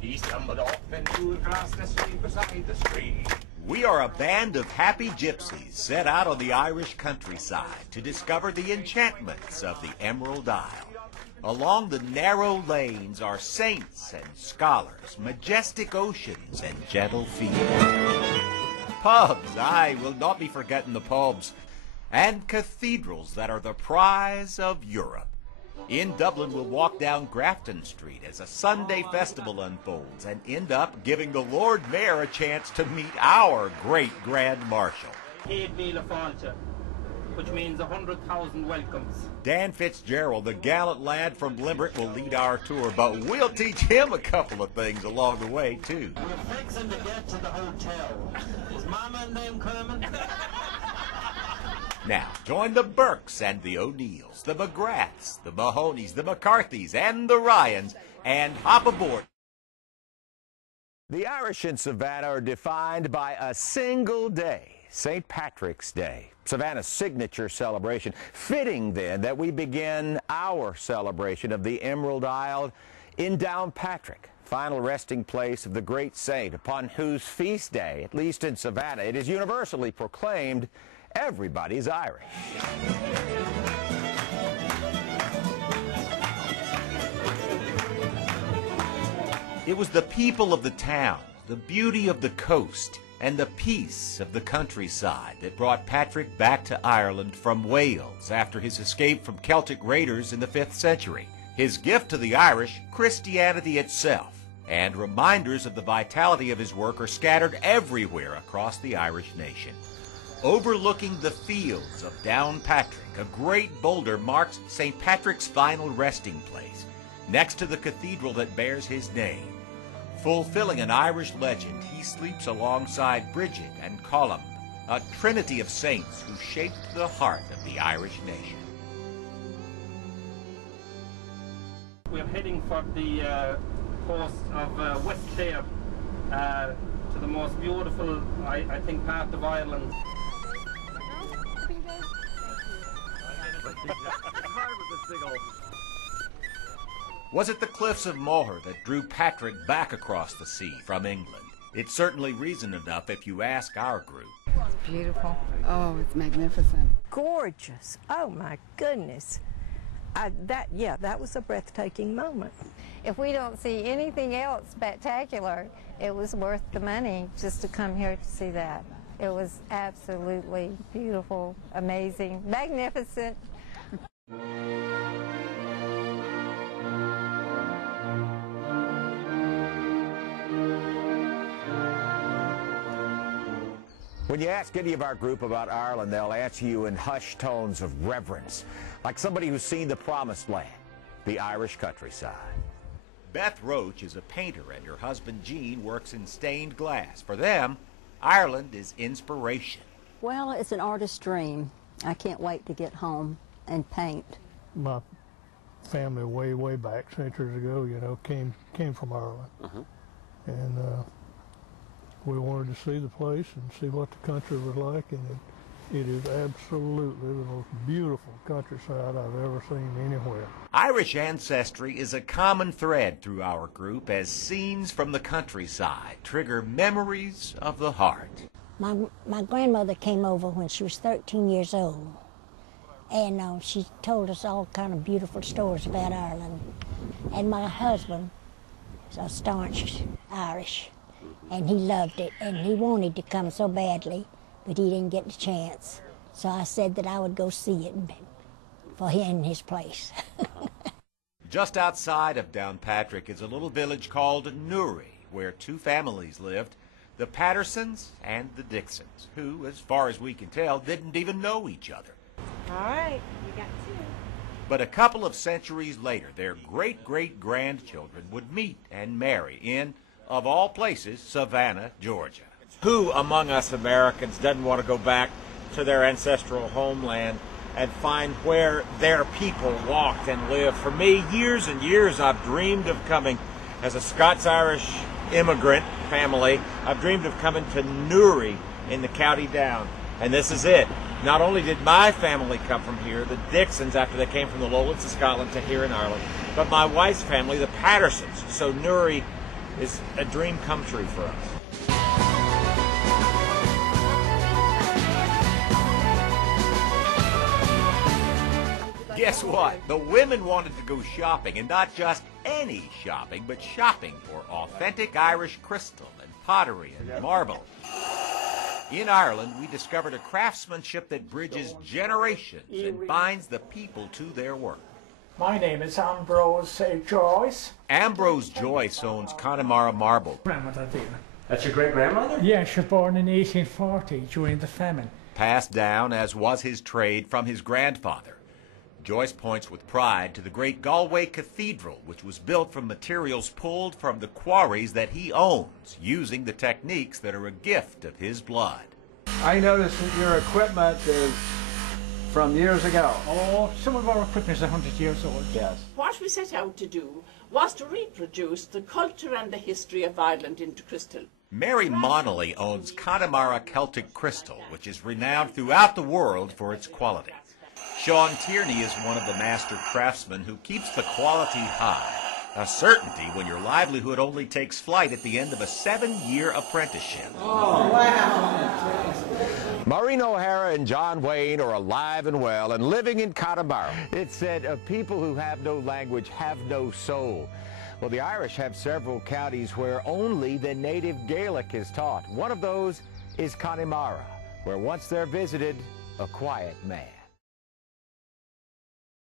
He stumbled off into across the street beside the street. We are a band of happy gypsies set out on the Irish countryside to discover the enchantments of the Emerald Isle. Along the narrow lanes are saints and scholars, majestic oceans and gentle fields. Pubs, I will not be forgetting the pubs, and cathedrals that are the prize of Europe. In Dublin, we'll walk down Grafton Street as a Sunday festival unfolds and end up giving the Lord Mayor a chance to meet our great Grand Marshal. 8 Mila Fáilte, which means 100,000 welcomes. Dan Fitzgerald, the gallant lad from Limerick, will lead our tour, but we'll teach him a couple of things along the way, too. We're fixing to get to the hotel. Is Mama and them coming? Now, join the Burkes and the O'Neills, the McGraths, the Mahoneys, the McCarthys, and the Ryans, and hop aboard. The Irish in Savannah are defined by a single day, St. Patrick's Day, Savannah's signature celebration. Fitting, then, that we begin our celebration of the Emerald Isle in Downpatrick, final resting place of the great saint, upon whose feast day, at least in Savannah, it is universally proclaimed everybody's Irish. It was the people of the town, the beauty of the coast, and the peace of the countryside that brought Patrick back to Ireland from Wales after his escape from Celtic raiders in the 5th century. His gift to the Irish, Christianity itself, and reminders of the vitality of his work are scattered everywhere across the Irish nation. Overlooking the fields of Downpatrick, a great boulder marks St. Patrick's final resting place, next to the cathedral that bears his name. Fulfilling an Irish legend, he sleeps alongside Bridget and Colum, a trinity of saints who shaped the heart of the Irish nation. We're heading for the coast of West Clare, to the most beautiful, I think, part of Ireland. Was it the cliffs of Moher that drew Patrick back across the sea from England? It's certainly reason enough if you ask our group. It's beautiful. Oh, it's magnificent. Gorgeous. Oh my goodness. That was a breathtaking moment. If we don't see anything else spectacular, it was worth the money just to come here to see that. It was absolutely beautiful, amazing, magnificent. When you ask any of our group about Ireland, they'll answer you in hushed tones of reverence, like somebody who's seen the promised land, the Irish countryside. Beth Roach is a painter, and her husband Gene works in stained glass. For them, Ireland is inspiration. Well, it's an artist's dream. I can't wait to get home and paint. My family way back centuries ago, you know, came from Ireland. And we wanted to see the place and see what the country was like, and it is absolutely the most beautiful countryside I've ever seen anywhere. Irish ancestry is a common thread through our group as scenes from the countryside trigger memories of the heart. My grandmother came over when she was 13 years old, and she told us all kind of beautiful stories about Ireland. And my husband is a staunch Irish, and he loved it, and he wanted to come so badly, but he didn't get the chance. So I said that I would go see it for him in his place. Just outside of Downpatrick is a little village called Newry, where two families lived, the Pattersons and the Dixons, who, as far as we can tell, didn't even know each other. All right, you got two. But a couple of centuries later, their great-great-grandchildren would meet and marry in, of all places, Savannah, Georgia. Who among us Americans doesn't want to go back to their ancestral homeland and find where their people walked and lived? For me, years and years, I've dreamed of coming as a Scots-Irish immigrant family. I've dreamed of coming to Newry in the County Down, and this is it. Not only did my family come from here, the Dixons, after they came from the lowlands of Scotland to here in Ireland, but my wife's family, the Pattersons, so Newry is a dream come true for us. Guess what? The women wanted to go shopping, and not just any shopping, but shopping for authentic Irish crystal and pottery and marble. In Ireland, we discovered a craftsmanship that bridges generations and binds the people to their work. My name is Ambrose Joyce. Ambrose Joyce owns Connemara Marble. Grandmother did. That's your great-grandmother? Yeah, she was born in 1840 during the famine. Passed down, as was his trade, from his grandfather. Joyce points with pride to the great Galway Cathedral, which was built from materials pulled from the quarries that he owns, using the techniques that are a gift of his blood. I noticed that your equipment is from years ago. Oh, some of our equipment is 100 years old. Yes. What we set out to do was to reproduce the culture and the history of Ireland into crystal. Mary Monelly owns Connemara Celtic Crystal, which is renowned throughout the world for its quality. Sean Tierney is one of the master craftsmen who keeps the quality high, a certainty when your livelihood only takes flight at the end of a 7-year apprenticeship. Oh, wow. Maureen O'Hara and John Wayne are alive and well and living in Connemara. It's said a people who have no language have no soul. Well, the Irish have several counties where only the native Gaelic is taught. One of those is Connemara, where once there visited a quiet man.